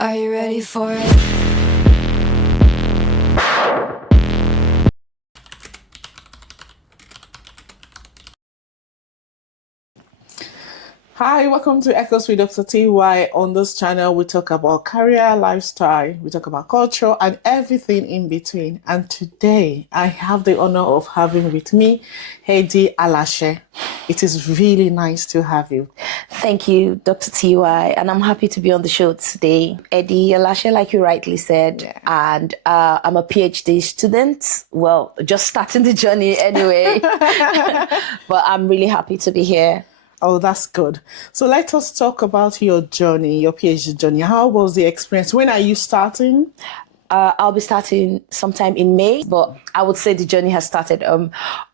Are you ready for it? Hi, welcome to Echoes with Dr. TY. On this channel, we talk about career, lifestyle, we talk about culture, and everything in between. And today, I have the honor of having with me Heidi Alashe. It is really nice to have you. Thank you, Dr. TY, and I'm happy to be on the show today. Eddie Alashe, like you rightly said, and I'm a PhD student. Well, just starting the journey anyway, but I'm really happy to be here. Oh, that's good. So let us talk about your journey, your PhD journey. How was the experience? When are you starting? I'll be starting sometime in May, but I would say the journey has started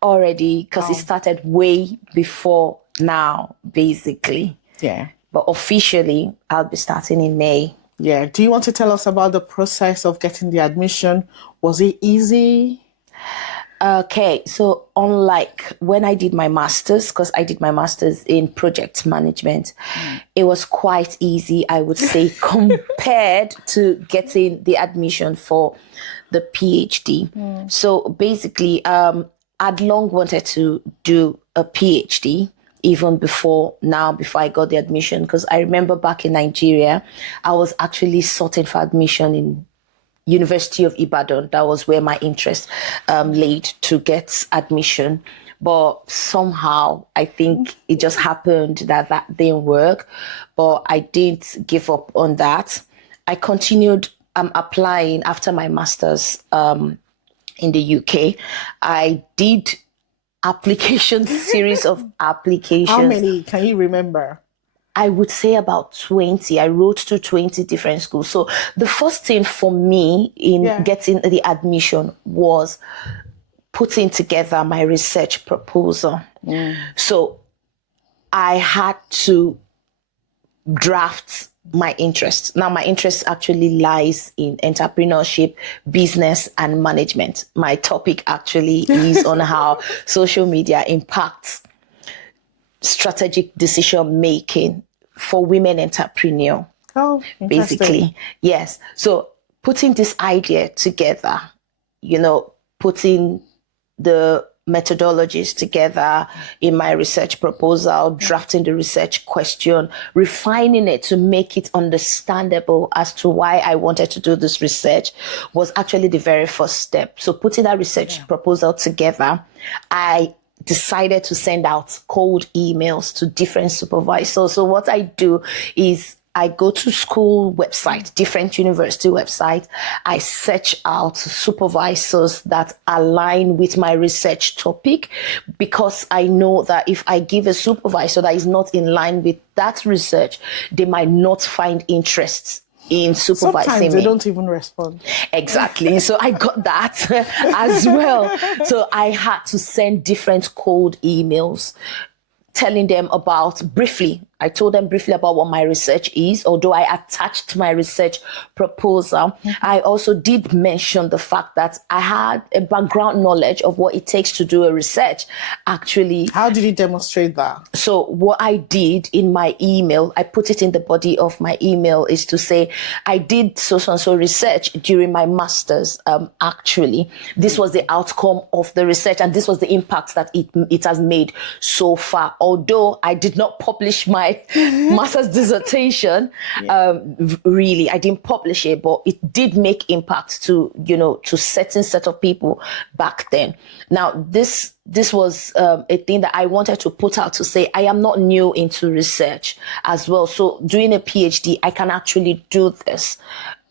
already because it started way before now, basically. Yeah. But officially, I'll be starting in May. Yeah. Do you want to tell us about the process of getting the admission? Was it easy? Okay, so unlike when I did my master's, because I did my master's in project management, it was quite easy, I would say, compared to getting the admission for the PhD. So basically, I'd long wanted to do a PhD even before I got the admission, because I remember back in Nigeria, I was actually sorting for admission in University of Ibadan. That was where my interest laid to get admission. But somehow, I think it just happened that didn't work. But I didn't give up on that. I continued applying after my master's in the UK. I did series of applications. How many can you remember? I would say about 20. I wrote to 20 different schools. So the first thing for me in getting the admission was putting together my research proposal. So I had to draft my interests. Now, my interest actually lies in entrepreneurship, business, and management. My topic actually is on how social media impacts strategic decision making for women entrepreneurs. Oh, basically. Yes. So putting this idea together, putting the methodologies together in my research proposal, drafting the research question, refining it to make it understandable as to why I wanted to do this research was actually the very first step. So putting that research proposal together, I decided to send out cold emails to different supervisors. So what I do is I go to school website, different university websites. I search out supervisors that align with my research topic, because I know that if I give a supervisor that is not in line with that research, they might not find interest in supervising Sometimes they me. don't even respond. Exactly. So I got that as well. So I had to send different cold emails telling them I told them briefly about what my research is, although I attached my research proposal. I also did mention the fact that I had a background knowledge of what it takes to do a research. Actually, how did you demonstrate that? So what I did in my email, I put it in the body of my email, is to say, I did so and so research during my master's. Actually, this was the outcome of the research, and this was the impact that it has made so far. Although I did not publish my master's dissertation, really, I didn't publish it, but it did make impact to certain set of people back then. Now, this was a thing that I wanted to put out to say, I am not new into research as well. So doing a PhD, I can actually do this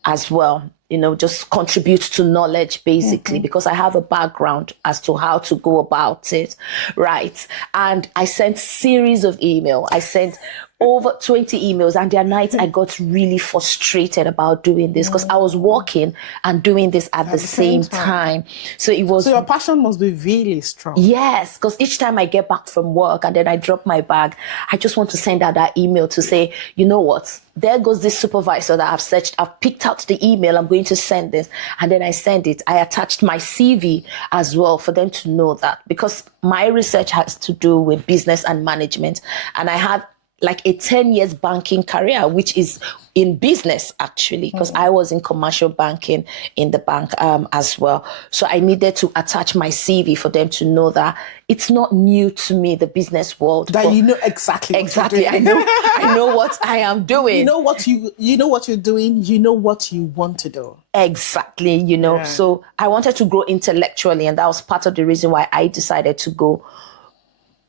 as well. Just contribute to knowledge, basically, because I have a background as to how to go about it. Right. And I sent series of email. I sent over 20 emails, and there are nights I got really frustrated about doing this because I was working and doing this at the same time. So your passion must be really strong. Yes, because each time I get back from work and then I drop my bag, I just want to send out that email to say, you know what? There goes this supervisor that I've picked out the email, I'm going to send this. And then I send it. I attached my CV as well for them to know that, because my research has to do with business and management. And I have like a 10 years banking career, which is in business actually, because I was in commercial banking in the bank as well. So I needed to attach my CV for them to know that it's not new to me, the business world. That you know exactly what exactly. you're I doing. know what I am doing. You know what you're doing, you know what you want to do. Exactly, you know. Yeah. So I wanted to grow intellectually, and that was part of the reason why I decided to go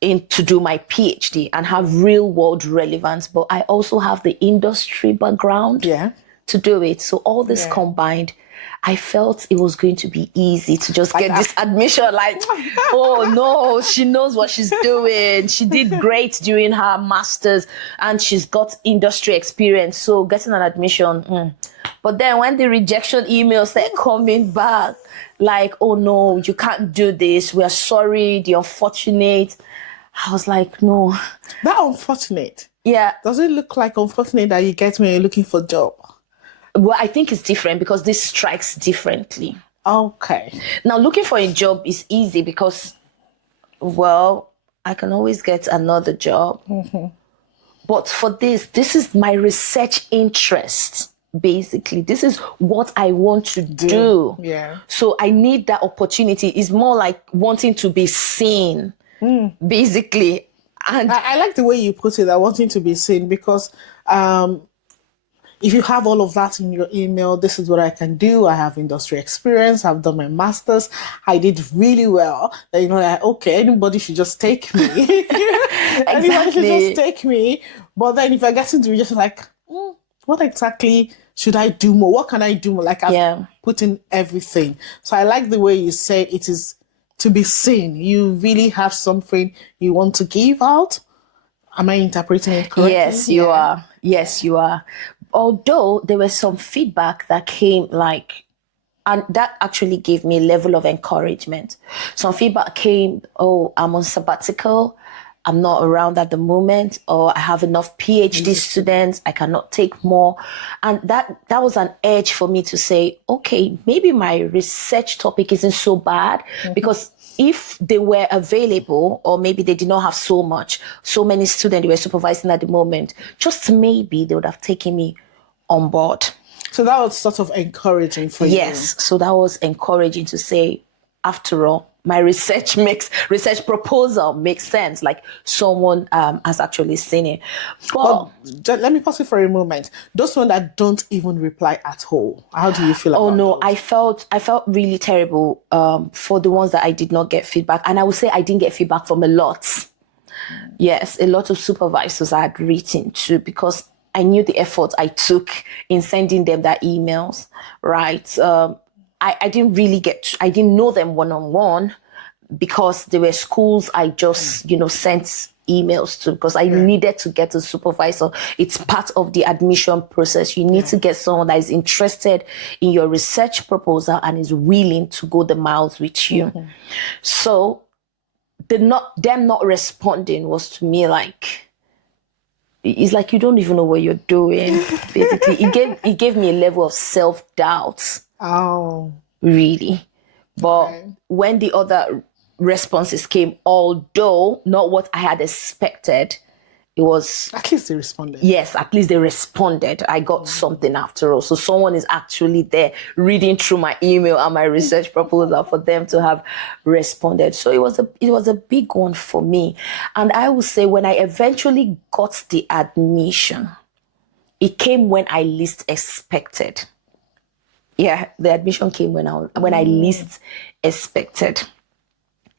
in to do my PhD and have real world relevance. But I also have the industry background to do it. So all this combined, I felt it was going to be easy to just get this admission. Like, oh no, she knows what she's doing. She did great during her master's and she's got industry experience. So getting an admission. But then when the rejection emails started coming back, like, oh no, you can't do this. We are sorry, the unfortunate. I was like, no. That unfortunate. Yeah. Does it look like unfortunate that you get when you're looking for a job? Well, I think it's different because this strikes differently. Okay. Now, looking for a job is easy because, well, I can always get another job. But for this is my research interest, basically. This is what I want to do. Yeah. So I need that opportunity. It's more like wanting to be seen, basically. And I like the way you put it, that wanting to be seen, because if you have all of that in your email, this is what I can do. I have industry experience. I've done my master's. I did really well. Then, you know, like, okay, anybody should just take me. Anybody should just take me. But then if I get into it, just like, what exactly should I do more? What can I do more? Like I've put in everything. So I like the way you say it is to be seen. You really have something you want to give out. Am I interpreting it correctly? Yes, you are. Yes, you are. Although there was some feedback that came and that actually gave me a level of encouragement. Some feedback came, oh, I'm on sabbatical. I'm not around at the moment, or I have enough PhD students. I cannot take more. And that was an edge for me to say, okay, maybe my research topic isn't so bad, because if they were available, or maybe they did not have so many students they were supervising at the moment, just maybe they would have taken me on board. So that was sort of encouraging for you. Yes. So that was encouraging to say, after all, my research proposal makes sense. Like someone has actually seen it. But let me pause it for a moment. Those ones that don't even reply at all, how do you feel about no, those? I felt really terrible for the ones that I did not get feedback. And I would say I didn't get feedback from a lot. Yes, a lot of supervisors I had written to, because I knew the effort I took in sending them their emails, right? I didn't know them one-on-one, because there were schools I just, sent emails to, because I needed to get a supervisor. It's part of the admission process. You need to get someone that is interested in your research proposal and is willing to go the miles with you. So them not responding was to me like, it's like you don't even know what you're doing. Basically, it gave me a level of self-doubt. Oh, really? But when the other responses came, although not what I had expected, it was... At least they responded. Yes, at least they responded. I got something after all. So someone is actually there reading through my email and my research proposal for them to have responded. So it was a big one for me. And I would say when I eventually got the admission, it came when I least expected. Yeah, the admission came when I least expected.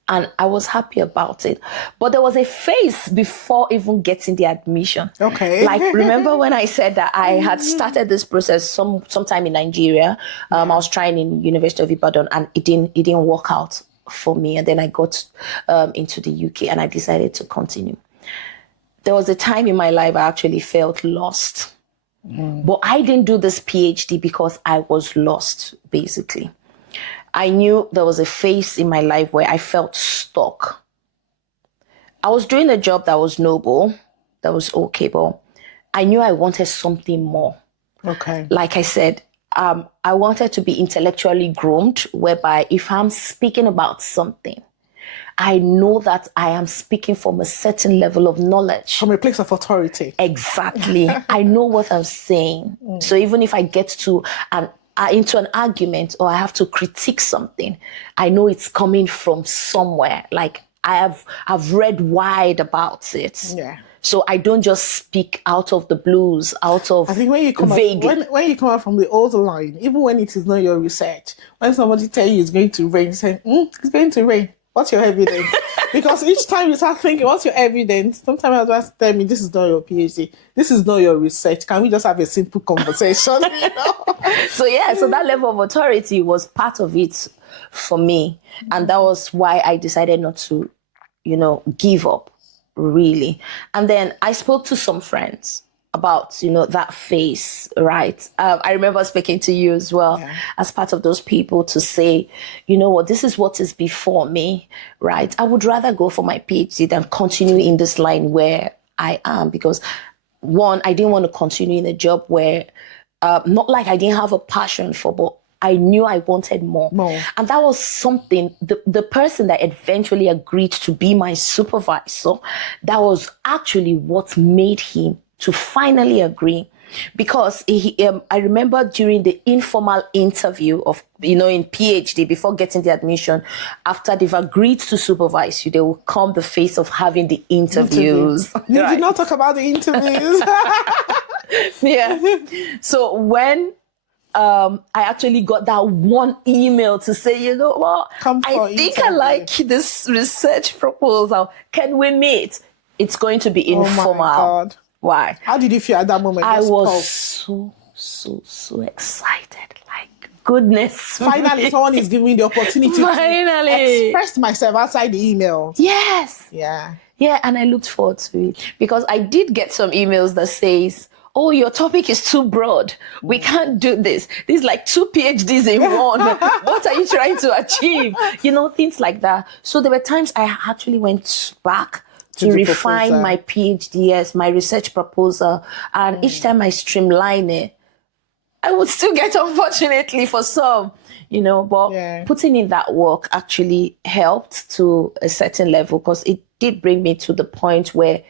And I was happy about it. But there was a phase before even getting the admission. Okay. Like, remember when I said that I had started this process sometime in Nigeria? I was trying in University of Ibadan, and it didn't work out for me. And then I got into the UK and I decided to continue. There was a time in my life I actually felt lost. But I didn't do this PhD because I was lost, basically. I knew there was a phase in my life where I felt stuck. I was doing a job that was noble, that was okay, but I knew I wanted something more. Okay. Like I said, I wanted to be intellectually groomed, whereby if I'm speaking about something, I know that I am speaking from a certain level of knowledge. From a place of authority. Exactly. I know what I'm saying. So even if I get to into an argument or I have to critique something, I know it's coming from somewhere. Like I've read wide about it. Yeah. So I don't just speak out of the blues, out of I think when you come vague. out, when you come out from the old line, even when it is not your research, when somebody tell you it's going to rain, you say, it's going to rain. What's your evidence? Because each time you start thinking, what's your evidence? Sometimes I just tell me, this is not your PhD. This is not your research. Can we just have a simple conversation? You know? So that level of authority was part of it for me. And that was why I decided not to, give up, really. And then I spoke to some friends about, that phase, right? I remember speaking to you as well as part of those people to say, you know what, this is what is before me, right? I would rather go for my PhD than continue in this line where I am, because one, I didn't want to continue in a job where, not like I didn't have a passion for, but I knew I wanted more. And that was something, the person that eventually agreed to be my supervisor, that was actually what made him to finally agree. Because I remember during the informal interview of, in PhD, before getting the admission, after they've agreed to supervise you, they will come the phase of having the interviews. You did not talk about the interviews. Yeah. So when I actually got that one email to say, you know what, I think I like this research proposal. Can we meet? It's going to be informal. Oh my God. Why? How did you feel at that moment? I was so excited. Like, goodness. Finally, someone is giving me the opportunity to express myself outside the email. Yes. Yeah. Yeah, and I looked forward to it because I did get some emails that says, oh, your topic is too broad. We can't do this. This is like 2 PhDs in one. What are you trying to achieve? Things like that. So there were times I actually went back to refine my PhD, my research proposal. And each time I streamline it, I would still get, unfortunately, for some, but putting in that work actually helped to a certain level because it did bring me to the point where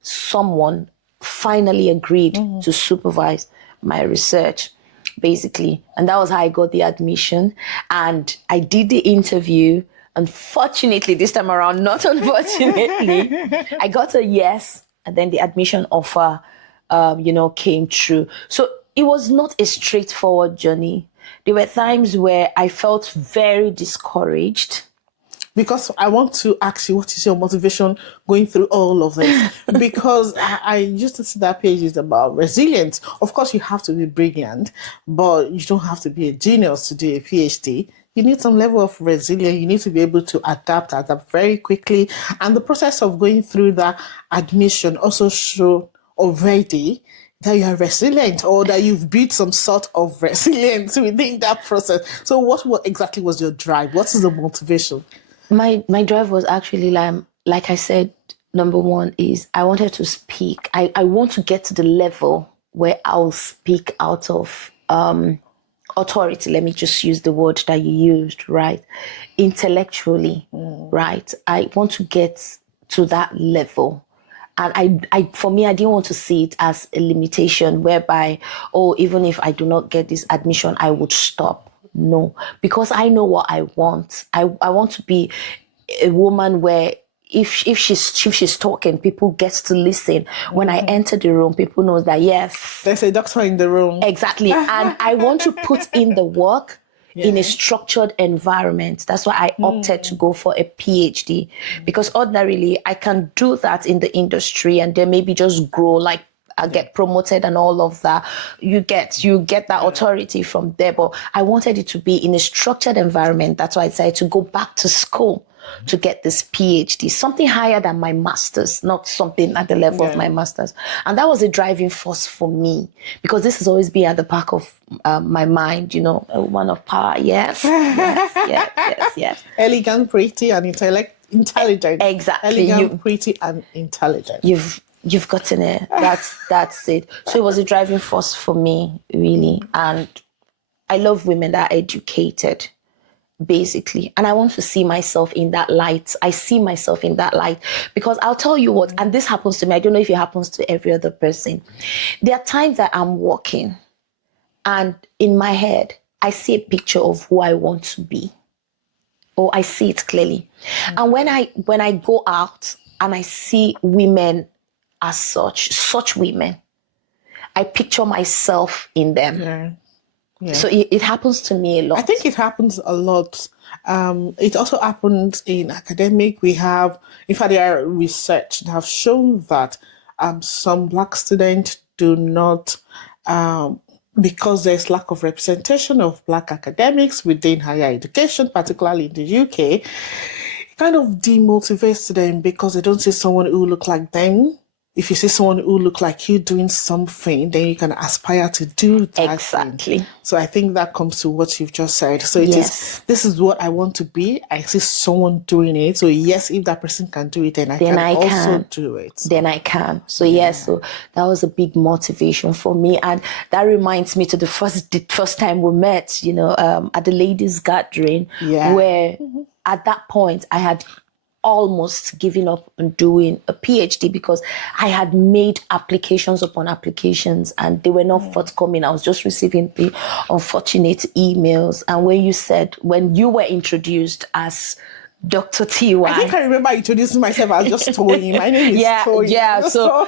someone finally agreed to supervise my research, basically. And that was how I got the admission. And I did the interview. Unfortunately, this time around, not unfortunately, I got a yes. And then the admission offer, came true. So it was not a straightforward journey. There were times where I felt very discouraged. Because I want to ask you, what is your motivation going through all of this? Because I used to see that page is about resilience. Of course, you have to be brilliant, but you don't have to be a genius to do a PhD. You need some level of resilience. You need to be able to adapt very quickly. And the process of going through that admission also show already that you are resilient or that you've built some sort of resilience within that process. So what exactly was your drive? What is the motivation? My drive was actually, like I said, number one is I wanted to speak. I want to get to the level where I'll speak out of authority. Let me just use the word that you used, right? Intellectually, right? I want to get to that level. And for me, I didn't want to see it as a limitation whereby, even if I do not get this admission, I would stop. No, because I know what I want. I want to be a woman where if she's talking, people get to listen. When I enter the room, people know that, yes, there's a doctor in the room. Exactly. And I want to put in the work in a structured environment. That's why I opted to go for a PhD, because ordinarily I can do that in the industry and then maybe just grow, like I get promoted and all of that. You get that authority from there. But I wanted it to be in a structured environment. That's why I decided to go back to school to get this PhD, something higher than my master's, not something at the level of my master's. And that was a driving force for me, because this has always been at the back of my mind, a woman of power. Yes. Elegant, pretty, and intelligent. Exactly. Elegant, pretty, and intelligent. You've gotten it. That's it. So it was a driving force for me, really. And I love women that are educated. basically. And I want to see myself in that light. I see myself in that light because I'll tell you what, and this happens to me. I don't know if it happens to every other person. There are times that I'm walking and in my head, I see a picture of who I want to be, or I see it clearly. And when I go out and I see women as such women, I picture myself in them. Yeah. Yeah. So it happens to me a lot. I think it happens a lot. It also happens in academic. We have, in fact, there are research that have shown that some Black students do not, because there's lack of representation of Black academics within higher education, particularly in the UK, it kind of demotivates them because they don't see someone who look like them. If you see someone who look like you doing something, then you can aspire to do that. Exactly. Thing. So I think that comes to what you've just said. So this is what I want to be. I see someone doing it. So yes, if that person can do it, then I can also do it. Then I can. So yes, so that was a big motivation for me. And that reminds me to the first time we met, you know, at the ladies' gathering, where at that point I had almost giving up on doing a PhD because I had made applications upon applications and they were not forthcoming. I was just receiving the unfortunate emails. And when you were introduced as Dr. T.Y. I think I remember introducing myself as just Tony. My name is Tony. Yeah. So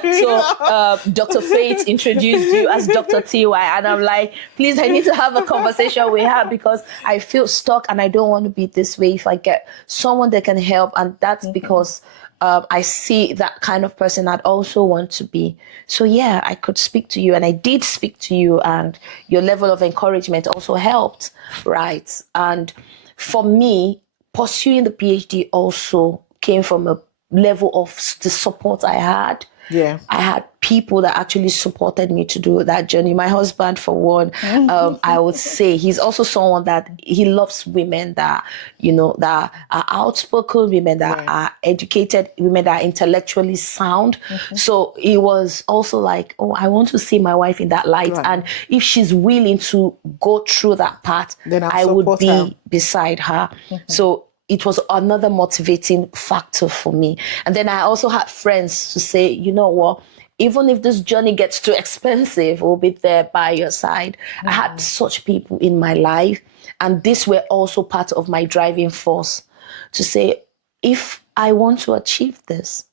Dr. Faith introduced you as Dr. T.Y. And I'm like, please, I need to have a conversation with her because I feel stuck and I don't want to be this way. If I get someone that can help, and that's because I see that kind of person I'd also want to be. So yeah, I could speak to you, and I did speak to you, and your level of encouragement also helped, right? And for me, pursuing the PhD also came from a level of the support I had. Yeah. I had people that actually supported me to do that journey. My husband, for one, I would say he's also someone that he loves women that, you know, that are outspoken, women that are educated, women that are intellectually sound. So he was also like, oh, I want to see my wife in that light. Right. And if she's willing to go through that path, then I would be beside her. So it was another motivating factor for me. And then I also had friends to say, you know what, even if this journey gets too expensive, we'll be there by your side. I had such people in my life, and these were also part of my driving force to say, if I want to achieve this,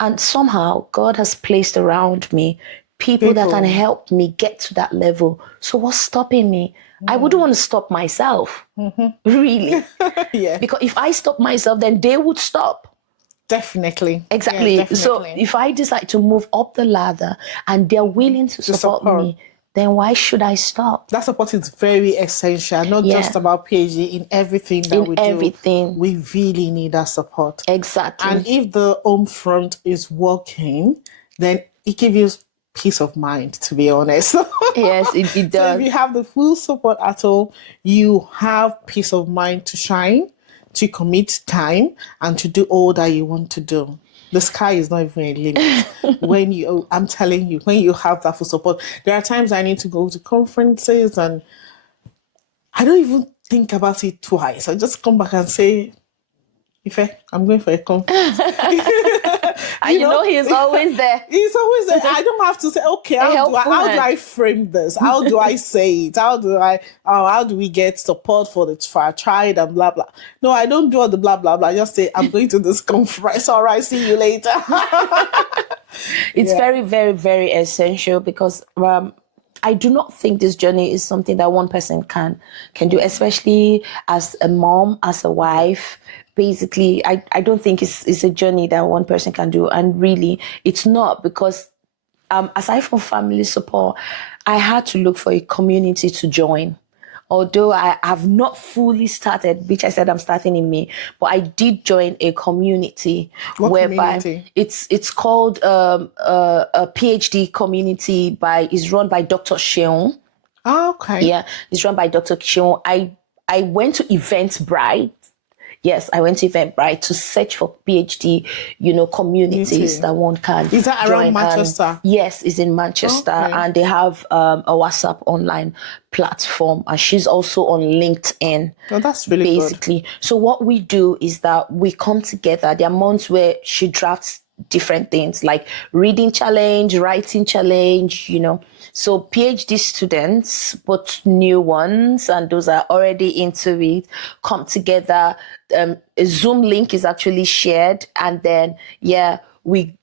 and somehow God has placed around me people that can help me get to that level. So what's stopping me? I wouldn't want to stop myself, really. Because if I stop myself, then they would stop. Definitely. Exactly. Yeah, definitely. So if I decide to move up the ladder and they're willing to support me, then why should I stop? That support is very essential, not just about PhD, in everything that we do. We really need that support. Exactly. And if the home front is working, then it gives you peace of mind, to be honest. Yes, it does. So if you have the full support at all, you have peace of mind to shine, to commit time, and to do all that you want to do. The sky is not even a limit. I'm telling you, when you have that full support, there are times I need to go to conferences and I don't even think about it twice. I just come back and say, Ife, I'm going for a conference. And you know he's always there. He's always there. I don't have to say, okay, how do I frame this? How do I say it? How do we get support for our child and blah, blah. No, I don't do all the blah, blah, blah. I just say, I'm going to this conference. All right, see you later. It's very, very, very essential because I do not think this journey is something that one person can do, especially as a mom, as a wife. Basically, I don't think it's a journey that one person can do. And really, it's not, because aside from family support, I had to look for a community to join. Although I have not fully started, which I said I'm starting in May, but I did join a community whereby it's called a PhD community is run by Dr. Sheon. Oh, okay. Yeah, it's run by Dr. Sheon. I went to Eventbrite. Yes, I went to Eventbrite to search for PhD, communities that one can Is that join. around Manchester? Yes, it's in Manchester, Okay. and they have a WhatsApp online platform, and she's also on LinkedIn. Oh, that's really basically. So what we do is that we come together. There are months where she drafts different things like reading challenge, writing challenge, So PhD students, but new ones, and those are already into it, come together. A Zoom link is actually shared, and then we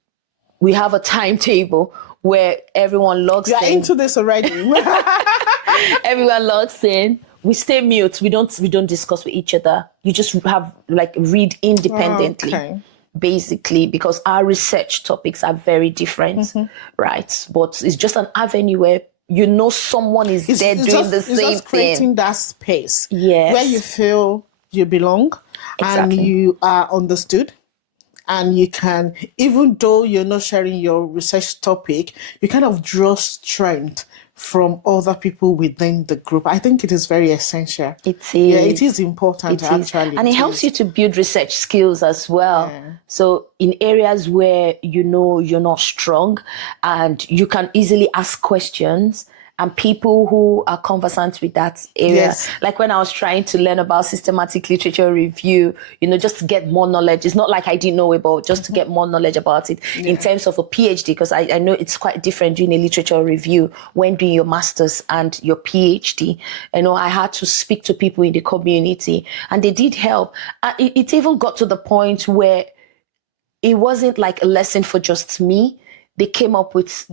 have a timetable where everyone logs You're in. into this already. Everyone logs in. We stay mute. We don't discuss with each other. You just have read independently. Okay. Basically, because our research topics are very different, right? But it's just an avenue where someone is there doing the same just creating thing. that space Yes. where you feel you belong and Exactly. you are understood. And you can, even though you're not sharing your research topic, you kind of draw strength from other people within the group. I think it is very essential. It is. Yeah, it is important actually. And it helps you to build research skills as well. Yeah. So in areas where you're not strong and you can easily ask questions, and people who are conversant with that area. Yes. Like when I was trying to learn about systematic literature review, just to get more knowledge. It's not like I didn't know about, just to get more knowledge about it in terms of a PhD, because I know it's quite different doing a literature review when doing your master's and your PhD. I had to speak to people in the community, and they did help. It even got to the point where it wasn't like a lesson for just me. They came up with,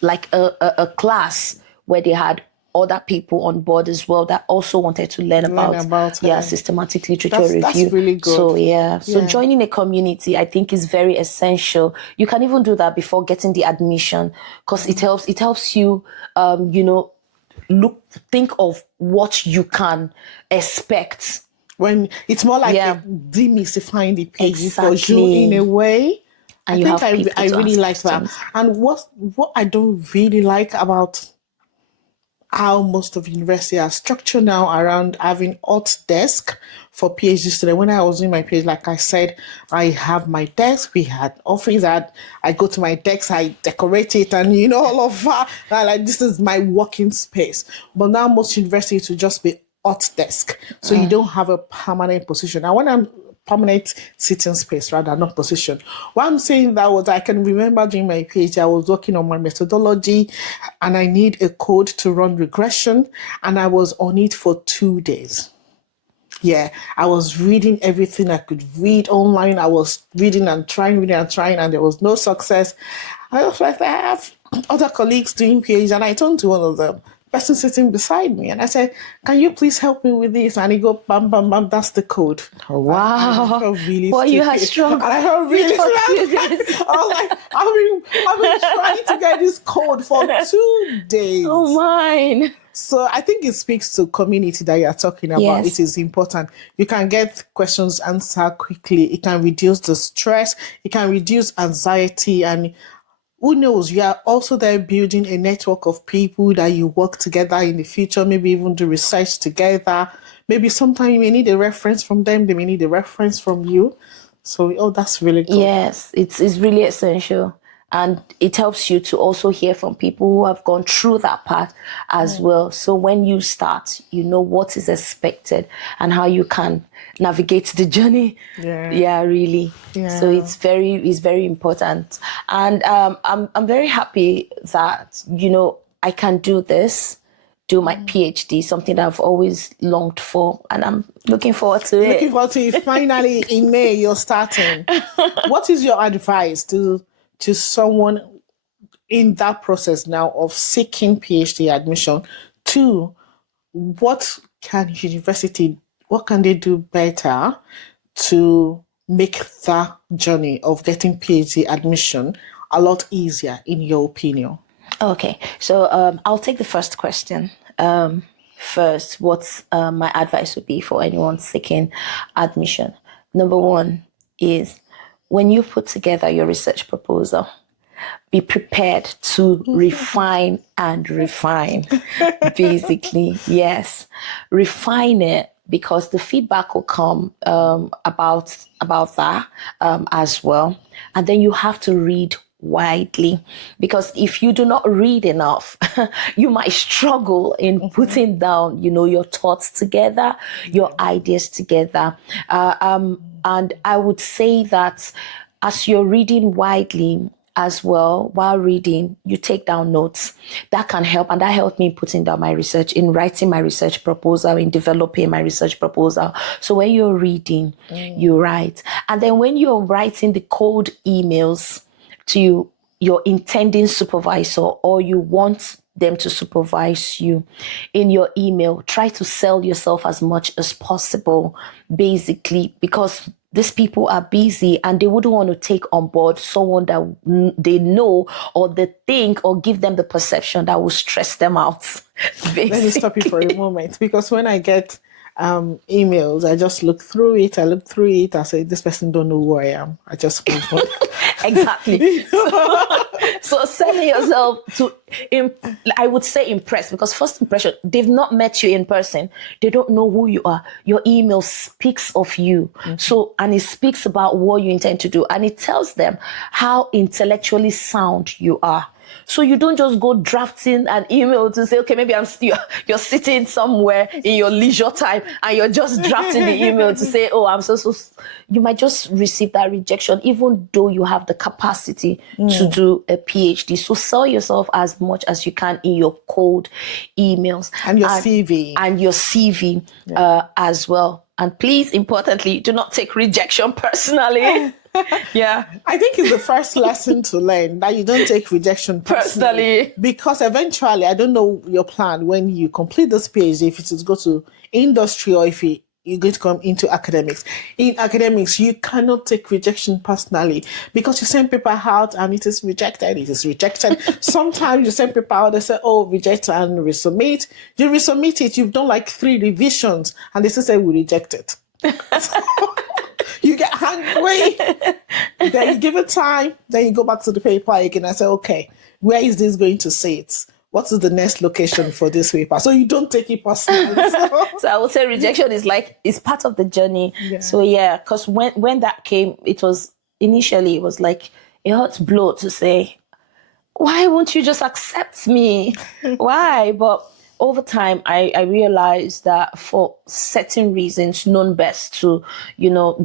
like a class where they had other people on board as well that also wanted to learn about systematic literature review. That's really good. So joining a community, I think, is very essential. You can even do that before getting the admission, because it helps you think of what you can expect. When it's more like demystifying the PhD for you in a way. And I think I really like that. questions. And what I don't really like about how most of university are structured now around having hot desk for PhD students. When I was doing my PhD, like I said, I have my desk. We had office that I go to my desk, I decorate it, and all of that. Like this is my working space. But now most universities will just be hot desk, so you don't have a permanent position. And when I'm permanent sitting space, rather, not position. What I'm saying that was, I can remember during my PhD, I was working on my methodology and I need a code to run regression, and I was on it for 2 days. Yeah, I was reading everything I could read online. I was reading and trying, and there was no success. I was like, I have other colleagues doing PhD, and I turned to one of them, person sitting beside me, and I said, can you please help me with this? And he go, bam, bam, bam, that's the code. Wow. And I felt really Boy, you had stupid. strong. And I felt really stupid. I was like, I've been trying to get this code for 2 days. Oh, mine. So I think it speaks to community that you're talking about. Yes. It is important. You can get questions answered quickly. It can reduce the stress. It can reduce anxiety, and who knows, you are also there building a network of people that you work together in the future, maybe even do research together. Maybe sometime you may need a reference from them, they may need a reference from you. So, that's really good. Yes, it's really essential. And it helps you to also hear from people who have gone through that path as well. So when you start, you know what is expected and how you can navigate the journey. Yeah, really. Yeah. So it's very important. And I'm very happy that, I can do this, do my PhD, something that I've always longed for, and I'm looking forward to it. Looking forward to it. Finally, in May, you're starting. What is your advice to someone in that process now of seeking PhD admission? To what can they do better to make that journey of getting PhD admission a lot easier, in your opinion? Okay, so I'll take the first question. First, what my advice would be for anyone seeking admission. Number one is, when you put together your research proposal, be prepared to refine and refine. Basically, yes, refine it, because the feedback will come about that as well. And then you have to read widely, because if you do not read enough, you might struggle in putting down, your thoughts together, your ideas together. And I would say that as you're reading widely as well, while reading, you take down notes. That can help. And that helped me in putting down my research, in writing my research proposal, in developing my research proposal. So when you're reading, you write. And then when you're writing the cold emails to your intending supervisor, or you want them to supervise you, in your email, try to sell yourself as much as possible, basically, because these people are busy and they wouldn't want to take on board someone that they know or they think or give them the perception that will stress them out. Basically. Let me stop you for a moment, because when I get emails, I just look through it. I say, this person don't know who I am. I just move on. Exactly. So selling yourself to, I would say, impress, because first impression, they've not met you in person. They don't know who you are. Your email speaks of you. So, and it speaks about what you intend to do. And it tells them how intellectually sound you are. So you don't just go drafting an email to say, okay, maybe you're sitting somewhere in your leisure time and you're just drafting the email to say, oh, I'm so. You might just receive that rejection, even though you have the capacity to do a PhD. So sell yourself as much as you can in your cold emails. And your CV. And your CV as well. And please, importantly, do not take rejection personally. Yeah. I think it's the first lesson to learn, that you don't take rejection personally. Because eventually, I don't know your plan when you complete this PhD, if it is go to industry or if you're going to come into academics. In academics, you cannot take rejection personally, because you send paper out and it is rejected. It is rejected. Sometimes you send paper out, they say, oh, reject and resubmit. You resubmit it, you've done like 3 revisions, and they still say, we reject it. You get hungry, then you give it time, then you go back to the paper again and say, okay, where is this going to sit? What is the next location for this paper? So you don't take it personally. So I would say rejection is it's part of the journey. Yeah. So yeah, because when that came, it was like a hot blow to say, why won't you just accept me? Why? But over time, I realized that for certain reasons known best to,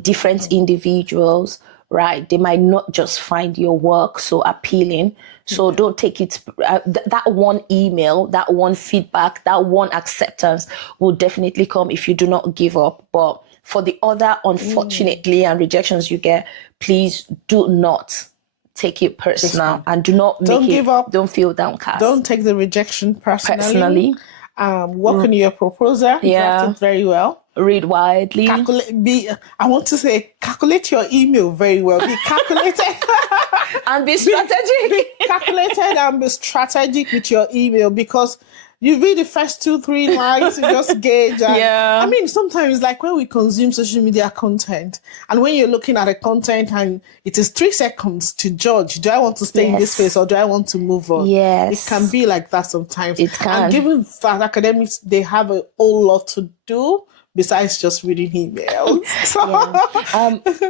different individuals, right? They might not just find your work so appealing. So don't take it, that one email, that one feedback, that one acceptance will definitely come if you do not give up. But for the other, unfortunately, and rejections you get, please do not take it personal and don't give up. Don't feel downcast. Don't take the rejection personally. Work on your proposal. Draft it very well. Read widely. I want to say, calculate your email very well. Be calculated. And be strategic. Be calculated and be strategic with your email, because you read the first 2-3 lines, you just gauge. I mean, sometimes like when we consume social media content, and when you're looking at a content and it is 3 seconds to judge, do I want to stay in this space or do I want to move on? Yes. It can be like that sometimes. It can. And given that academics, they have a whole lot to do besides just reading emails.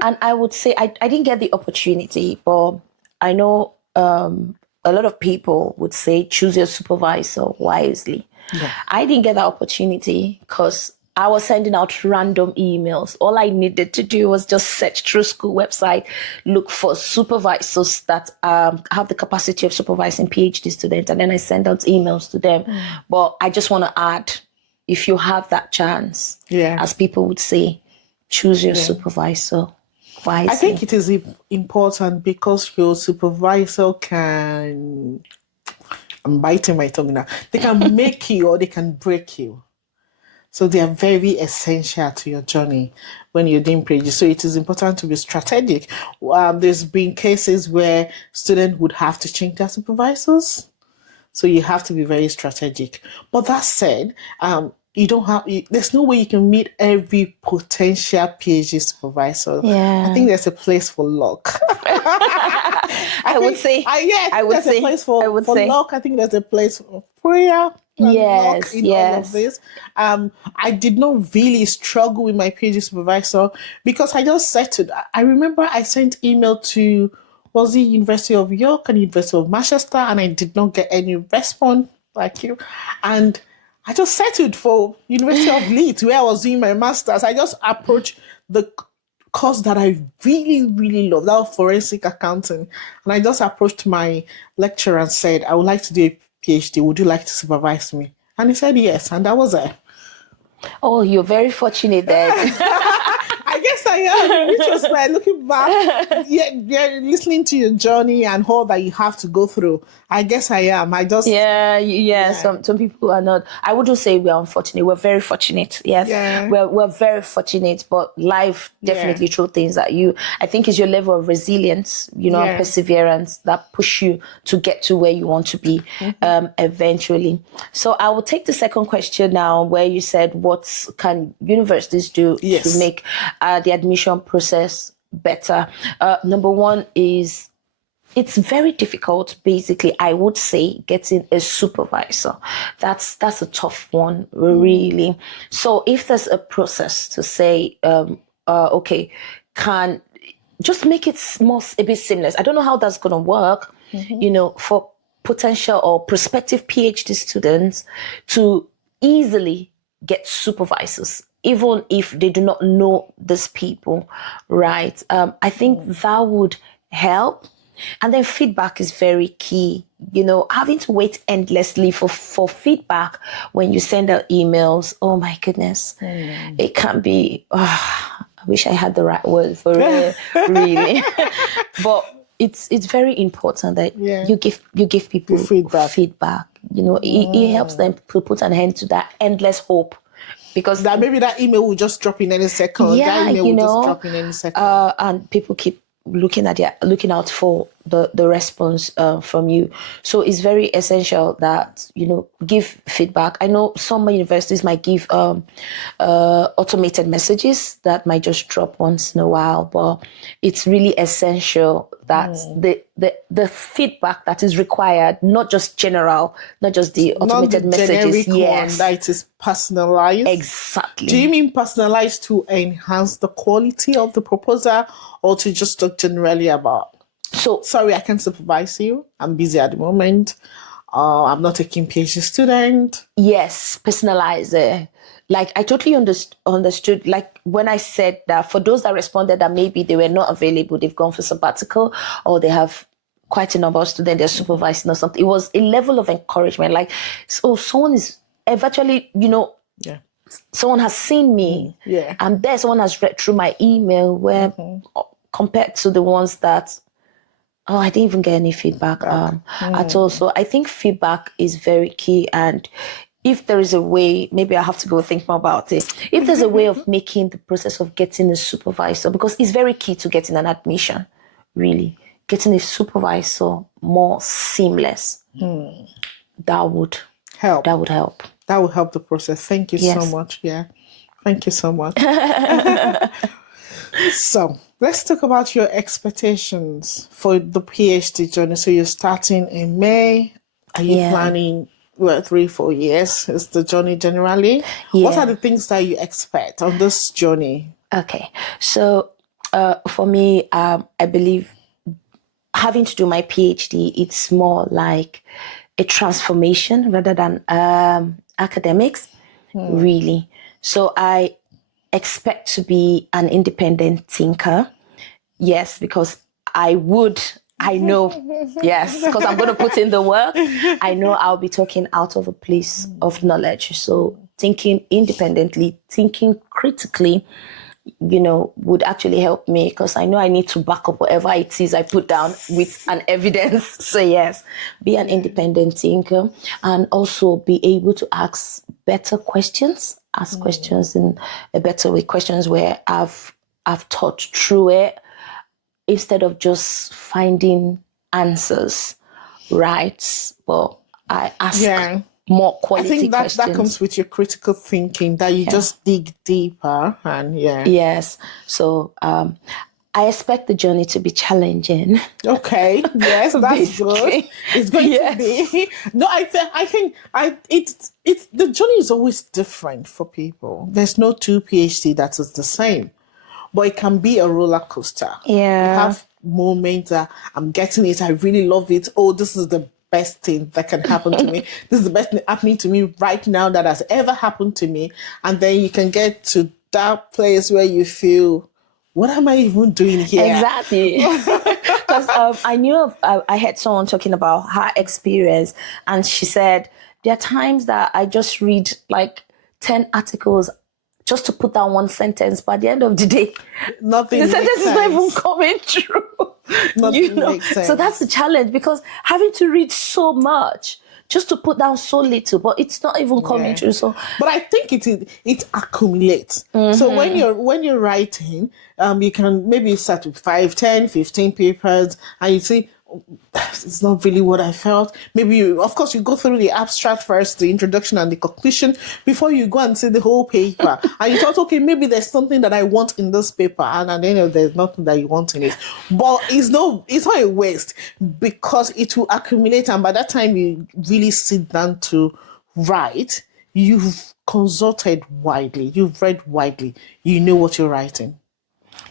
And I would say I didn't get the opportunity, but I know a lot of people would say choose your supervisor wisely. Yeah. I didn't get that opportunity because I was sending out random emails. All I needed to do was just search through school website, look for supervisors that have the capacity of supervising PhD students, and then I send out emails to them. But I just want to add, if you have that chance, as people would say, choose your supervisor wisely. I think it is important because your supervisor can, I'm biting my tongue now, they can make you or they can break you. So they are very essential to your journey when you're doing PhD. So it is important to be strategic. There's been cases where students would have to change their supervisors. So you have to be very strategic. But that said, there's no way you can meet every potential PhD supervisor. Yeah. I think there's a place for luck. I would say there's a place for luck. I think there's a place for prayer. and luck Yes, in all of yes. this. I did not really struggle with my PhD supervisor because I just settled. I remember I sent email to was it University of York and University of Manchester, and I did not get any response like you. And I just settled for University of Leeds where I was doing my masters. I just approached the course that I really, really love, that was forensic accounting. And I just approached my lecturer and said, I would like to do a PhD. Would you like to supervise me? And he said yes. And that was it. Oh, you're very fortunate then. I guess I am. Which was like looking back, yeah, listening to your journey and all that you have to go through. I guess I am. I just Yeah. Some people are not. I wouldn't say we are unfortunate. We're very fortunate. Yes, Yeah. we're very fortunate. But life definitely throw things at you. I think it's your level of resilience, and perseverance that push you to get to where you want to be eventually. So I will take the second question now, where you said, what can universities do to make the admission process better? Number one is, it's very difficult, basically, I would say, getting a supervisor. That's a tough one, really. So if there's a process to say, okay, can just make it a bit seamless. I don't know how that's going to work, for potential or prospective PhD students to easily get supervisors, even if they do not know these people, right? I think that would help. And then feedback is very key. Having to wait endlessly for feedback when you send out emails. Oh my goodness. It can be, I wish I had the right word for it, really. But it's very important that you give people feedback. It helps them to put an end to that endless hope. Because that maybe that email will just drop in any second. Yeah, that email will just drop in any second. And people keep looking out for the response from you. So it's very essential that give feedback. I know some universities might give automated messages that might just drop once in a while, but it's really essential that the feedback that is required, not just general, not just the automated not the messages. One, that it is personalized. Exactly. Do you mean personalized to enhance the quality of the proposal, or to just talk generally about? So sorry, I can't supervise you. I'm busy at the moment. I'm not taking PhD student. Yes, personalize it. Like I totally understood. Like when I said that for those that responded that maybe they were not available, they've gone for sabbatical, or they have quite a number of students they're supervising or something. It was a level of encouragement. Like, so someone is eventually, someone has seen me. And there someone has read through my email where compared to the ones that I didn't even get any feedback at all. So I think feedback is very key. And if there is a way, maybe I have to go think more about it. If there's a way of making the process of getting a supervisor, because it's very key to getting an admission, really, getting a supervisor more seamless, that would help. That would help. That would help the process. Thank you so much. Yeah. Thank you so much. So let's talk about your expectations for the PhD journey. So you're starting in May. Are you planning 3-4 years? Is the journey generally? What are the things that you expect on this journey? Okay. So for me, I believe having to do my PhD, it's more like a transformation rather than academics, really. So I expect to be an independent thinker. Yes, because I know, yes, because I'm going to put in the work. I know I'll be talking out of a place of knowledge. So thinking independently, thinking critically, would actually help me, because I know I need to back up whatever it is I put down with an evidence. So yes, be an independent thinker, and also be able to ask better questions, questions in a better way, questions where I've thought through it, instead of just finding answers, right? Well, I ask more quality I think questions. that comes with your critical thinking, that you just dig deeper and Yes. So I expect the journey to be challenging. Okay. Yes, that's good. Basically. It's going Yes. to be. No, I think it's the journey is always different for people. There's no two PhD that is the same, but it can be a roller coaster. Yeah. You have moments that I'm getting it. I really love it. Oh, this is the best thing that can happen to me. This is the best thing happening to me right now that has ever happened to me. And then you can get to that place where you feel, what am I even doing here? Exactly. Because I heard someone talking about her experience, and she said there are times that I just read like 10 articles just to put down one sentence, but at the end of the day, Nothing the makes sentence is not even sense. coming true. Nothing makes sense. So that's the challenge, because having to read so much just to put down so little, but it's not even coming true. So, but I think it accumulates. So when you're writing, you can maybe start with 5, 10, 15 papers, and you see, it's not really what I felt. Maybe of course you go through the abstract first, the introduction and the conclusion before you go and see the whole paper. And you thought, okay, maybe there's something that I want in this paper, and at the end of there's nothing that you want in it. But it's not a waste, because it will accumulate, and by that time you really sit down to write, you've consulted widely, you've read widely, you know what you're writing.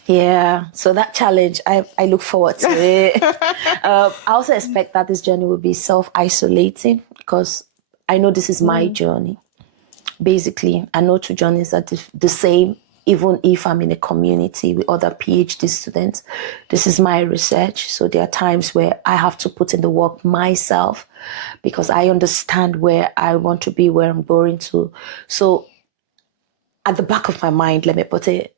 yeah, so that challenge, I look forward to it. I also expect that this journey will be self-isolating, because I know this is my journey. Basically, I know two journeys are the same, even if I'm in a community with other PhD students. This is my research, so there are times where I have to put in the work myself, because I understand where I want to be, where I'm going to. So at the back of my mind, let me put it,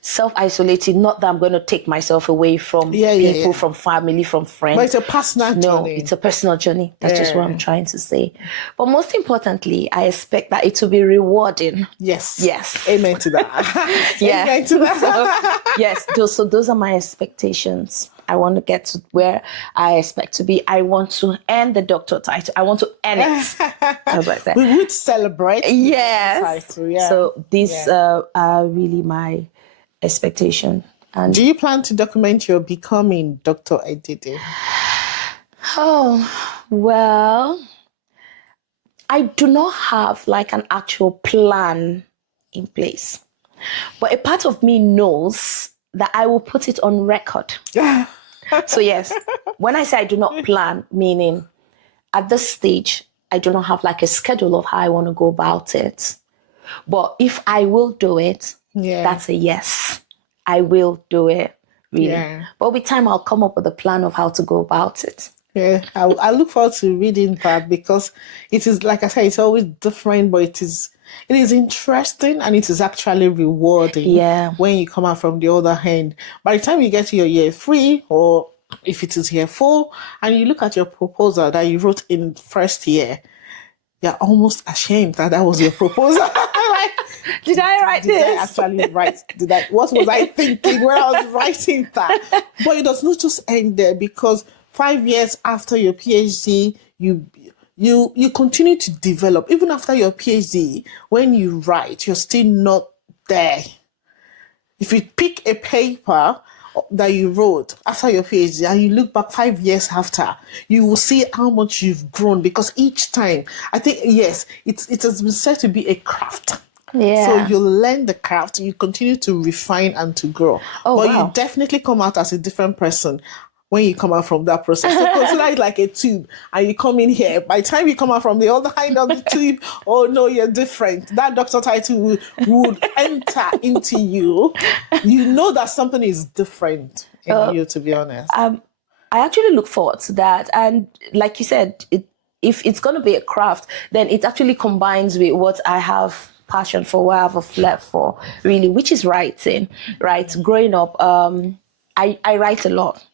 self-isolating, not that I'm going to take myself away from people, from family, from friends. But it's a personal journey. No, it's a personal journey. That's just what I'm trying to say. But most importantly, I expect that it will be rewarding. Yes. Yes. Amen to that. Yeah. Amen to that. Yes. So those are my expectations. I want to get to where I expect to be. I want to earn the doctor title. I want to earn it. How about that? We would celebrate. Yes. The title, yeah. So these are really my expectation. And do you plan to document your becoming Dr. Edidi? Oh, well, I do not have like an actual plan in place, but a part of me knows that I will put it on record. So yes, when I say I do not plan, meaning at this stage, I do not have like a schedule of how I want to go about it. But if I will do it, that's a yes. I will do it, really. Yeah. But with time, I'll come up with a plan of how to go about it. Yeah, I look forward to reading that, because it is, like I said, it's always different, but it is interesting, and it is actually rewarding. Yeah. When you come out from the other hand. By the time you get to your year 3, or if it is year 4, and you look at your proposal that you wrote in first year, you're almost ashamed that was your proposal. Like, did I write this? Did I actually write? What was I thinking when I was writing that? But it does not just end there, because 5 years after your PhD, you continue to develop. Even after your PhD, when you write, you're still not there. If you pick a paper that you wrote after your PhD and you look back 5 years after, you will see how much you've grown, because each time, I think, yes, it has been said to be a craft. Yeah. So you learn the craft, you continue to refine and to grow. But you definitely come out as a different person when you come out from that process. So consider it like a tube, and you come in here. By the time you come out from the other end of the tube, oh no, you're different. That doctor title would enter into you. You know that something is different in you, to be honest. I actually look forward to that. And like you said, if it's going to be a craft, then it actually combines with what I have passion for, what I have a flair for, really, which is writing, right? Growing up, I write a lot.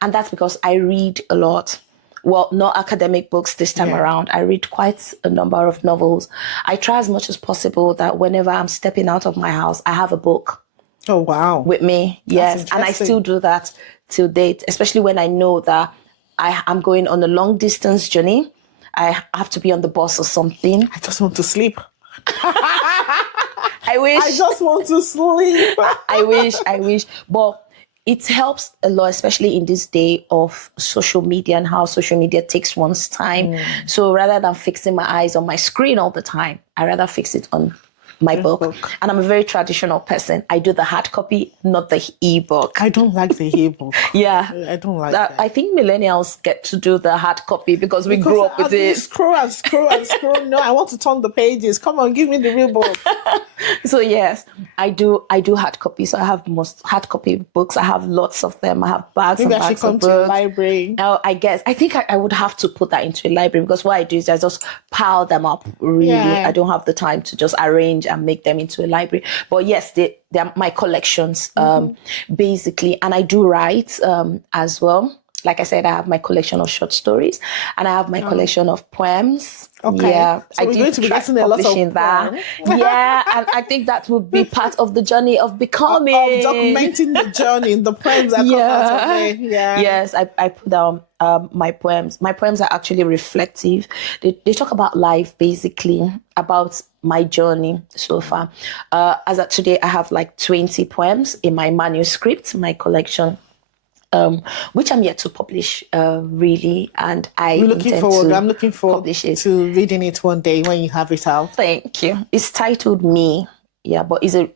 And that's because I read a lot. Well, not academic books this time around. I read quite a number of novels. I try as much as possible that whenever I'm stepping out of my house, I have a book. Oh, wow. With me. Yes. And I still do that till date, especially when I know that I'm going on a long distance journey. I have to be on the bus or something. I just want to sleep. I wish. I just want to sleep. I wish. But it helps a lot, especially in this day of social media and how social media takes one's time. So rather than fixing my eyes on my screen all the time, I rather fix it on my book. And I'm a very traditional person. I do the hard copy, not the e-book. I don't like the e-book. Yeah. I don't like that. I think millennials get to do the hard copy because we grew up with it. Scroll and scroll and scroll. No, I want to turn the pages. Come on, give me the real book. So yes, I do hard copy. So I have most hard copy books. I have lots of them. I have bags Maybe and I should bags come of to a books. library. I think I would have to put that into a library, because what I do is I just pile them up. Really, Yeah. I don't have the time to just arrange and make them into a library. But yes, they're my collections, basically. And I do write as well. Like I said, I have my collection of short stories, and I have my collection of poems. Okay. Yeah, So we're going to be getting a lot of publishing that. poems. Yeah, and I think that would be part of the journey of becoming. Of documenting the journey, the poems that come out of it. Yeah. Yes, I put down my poems. My poems are actually reflective. They talk about life, basically, about my journey so far. As of today, I have like 20 poems in my manuscript, my collection. Which I'm yet to publish, really, and I'm looking forward to reading it one day when you have it out. Thank you. It's titled Me, yeah, but it's a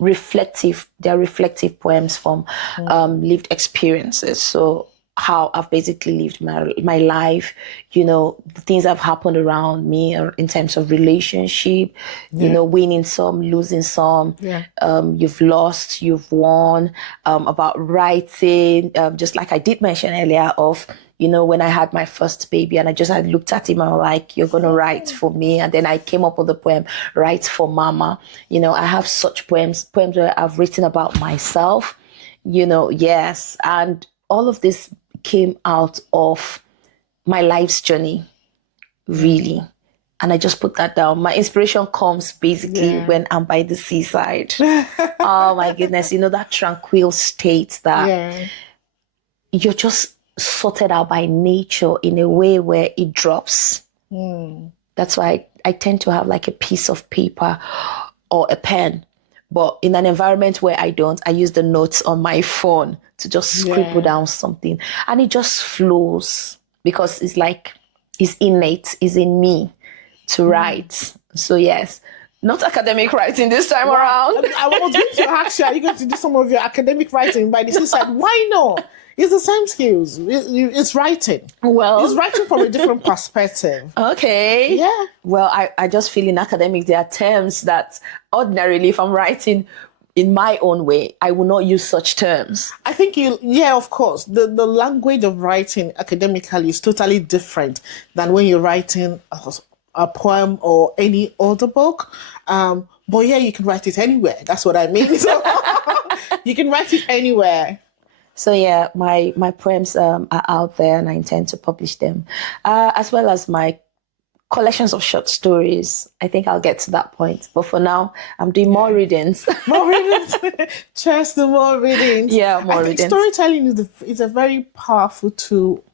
reflective. They're reflective poems from lived experiences. So how I've basically lived my life, the things that have happened around me, or in terms of relationship, winning some, losing some, you've lost, you've won, about writing, just like I did mention earlier of, when I had my first baby and I looked at him and I was like, you're going to write for me. And then I came up with the poem, Write for Mama. I have such poems where I've written about myself, yes. And all of this came out of my life's journey, really. And I just put that down. My inspiration comes basically when I'm by the seaside. Oh my goodness, that tranquil state that you're just sorted out by nature in a way where it drops. That's why I tend to have like a piece of paper or a pen. But in an environment where I don't, I use the notes on my phone to just scribble down something. And it just flows, because it's like, it's innate, it's in me to write. So yes, not academic writing this time around. I was going to ask you, are you going to do some of your academic writing by the seaside? Why not? It's the same skills. It's writing. Well, it's writing from a different perspective. Okay. Yeah. Well, I just feel in academics, there are terms that ordinarily, if I'm writing in my own way, I will not use such terms. I think of course. The language of writing academically is totally different than when you're writing a poem or any other book. But yeah, you can write it anywhere. That's what I mean. So you can write it anywhere. So yeah, my poems are out there, and I intend to publish them, as well as my collections of short stories. I think I'll get to that point. But for now, I'm doing more readings. More readings. Just the more readings. Yeah, more I think readings. Storytelling is a very powerful tool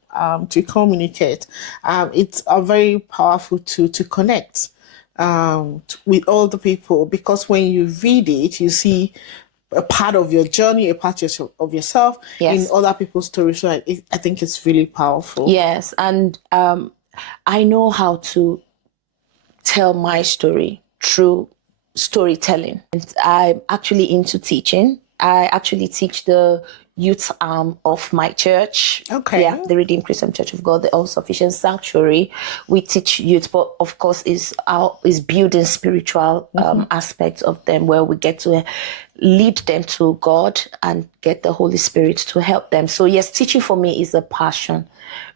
to communicate. It's a very powerful tool to connect with all the people, because when you read it, you see a part of your journey, a part of yourself in other people's stories. So I think it's really powerful. Yes, and I know how to tell my story through storytelling. And I'm actually into teaching. I actually teach the youth arm of my church. Okay. Yeah, the Redeemed Christian Church of God, the All Sufficient Sanctuary. We teach youth, but of course is building spiritual aspects of them, where we get to lead them to God and get the Holy Spirit to help them. So yes, teaching for me is a passion,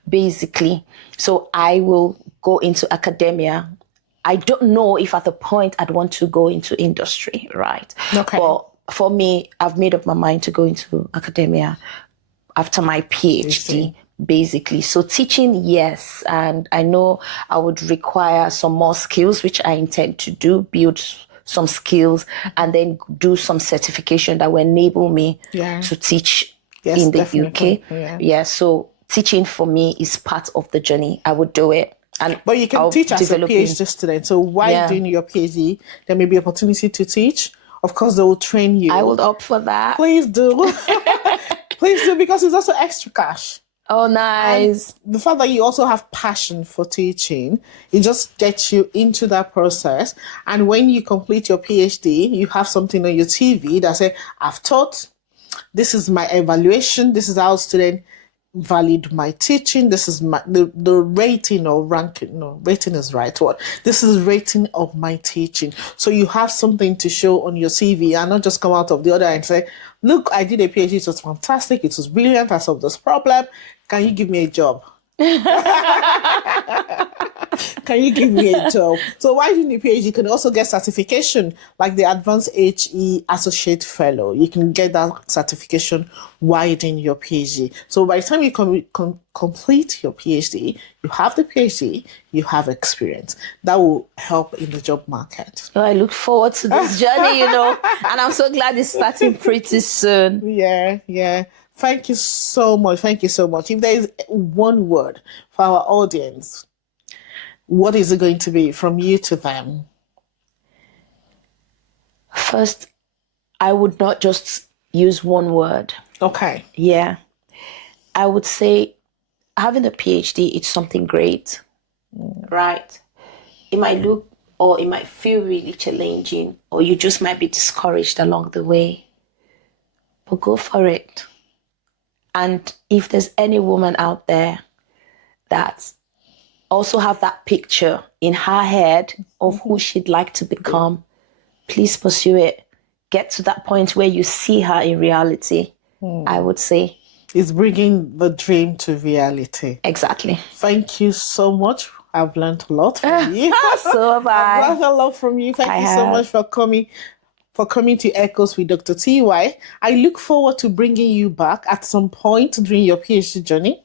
basically. So I will go into academia. I don't know if at the point I'd want to go into industry, right? Okay. But for me, I've made up my mind to go into academia after my PhD, basically. So teaching, yes. And I know I would require some more skills, which I intend to do, build some skills, and then do some certification that will enable me to teach in the definitely. UK. Yeah, so teaching for me is part of the journey. I would do it. But you can teach as a PhD student. So while doing your PhD, there may be opportunity to teach. Of course, they will train you. I would opt for that. Please do. Please do, because it's also extra cash. Oh, nice. The fact that you also have passion for teaching, it just gets you into that process. And when you complete your PhD, you have something on your TV that says, I've taught, this is my evaluation, this is how students valued my teaching, this is the rating or ranking, no, rating is right word. This is rating of my teaching. So you have something to show on your CV and not just come out of the other and say, look, I did a PhD, it was fantastic, it was brilliant, I solved this problem. Can you give me a job? Can you give me a job? So while doing the PhD, you can also get certification like the Advanced HE Associate Fellow. You can get that certification while doing your PhD. So by the time you complete your PhD, you have the PhD, you have experience. That will help in the job market. Oh, I look forward to this journey, and I'm so glad it's starting pretty soon. Yeah. Thank you so much. Thank you so much. If there is one word for our audience, what is it going to be from you to them? First, I would not just use one word. Okay. Yeah. I would say having a PhD, it's something great, right? It might look or it might feel really challenging, or you just might be discouraged along the way. But go for it. And if there's any woman out there that also have that picture in her head of who she'd like to become, please pursue it. Get to that point where you see her in reality, I would say. It's bringing the dream to reality. Exactly. Thank you so much. I've learned a lot from you. So have I. I've learned a lot from you. Thank you so much for coming to Echoes with Dr. TY. I look forward to bringing you back at some point during your PhD journey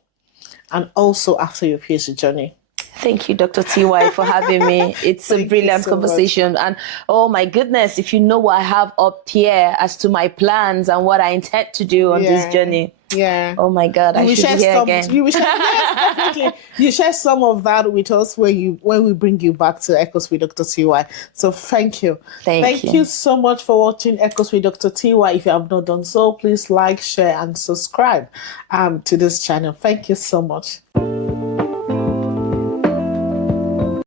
and also after your PhD journey. Thank you, Dr. TY, for having me. It's a brilliant conversation. Much. And oh my goodness, if you know what I have up here as to my plans and what I intend to do on this journey. Yeah. Oh my God, I should be here again. Yes, definitely. You share some of that with us when we bring you back to Echoes with Dr. TY. So thank you. Thank you so much for watching Echoes with Dr. TY. If you have not done so, please like, share, and subscribe to this channel. Thank you so much.